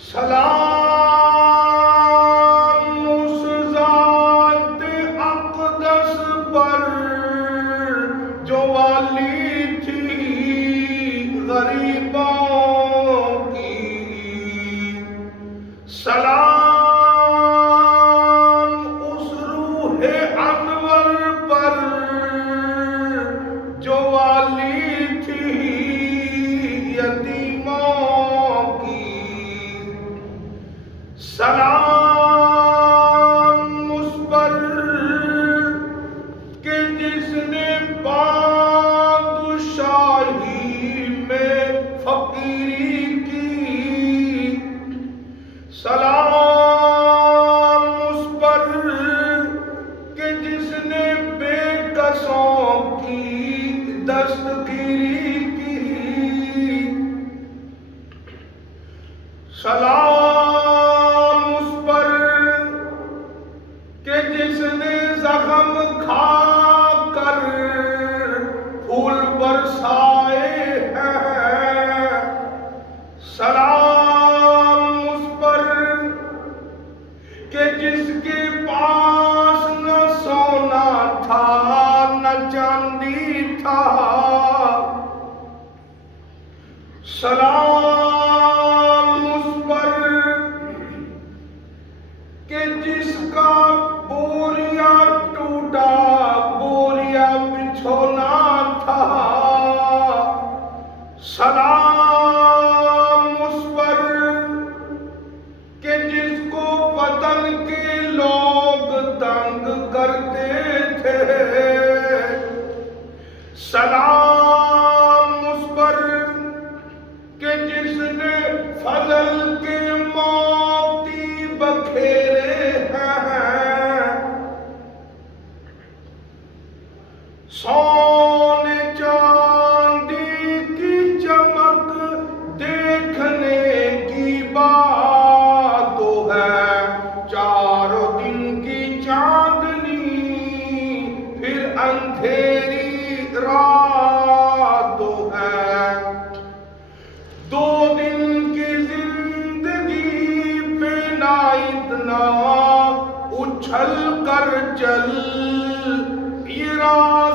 سلام اس ذات اقدس پر جو والی تھی غریبوں کی۔ سلام اس روح انور پر جو والی تھی یتیموں کی۔ سلام اس پر کہ جس نے بادشاہی میں فقیری کی۔ سلام اس پر کہ جس نے بے کسوں کی دستگیری کی۔ سلام اس پر کہ جس نے زخم کھا کر پھول برسائے ہیں۔ سلام اس پر کہ جس کے پاس نہ سونا تھا نہ چاندی تھا۔ سلام اس پر کہ جس کا بوریا ٹوٹا بوریا بچھونا تھا۔ سلام اس پر کہ جس کو وطن کے لوگ تنگ کرتے تھے۔ سلام اس پر کہ جس نے فضل کے موتی بکھیرے ہیں۔ سونے چاندی کی چمک دیکھنے کی بات تو ہے، چاروں دن کی چاندنی پھر اندھیری رات تو ہے۔ 2 دن کی زندگی پہ نہ اتنا اچھل کر چل، یہ رات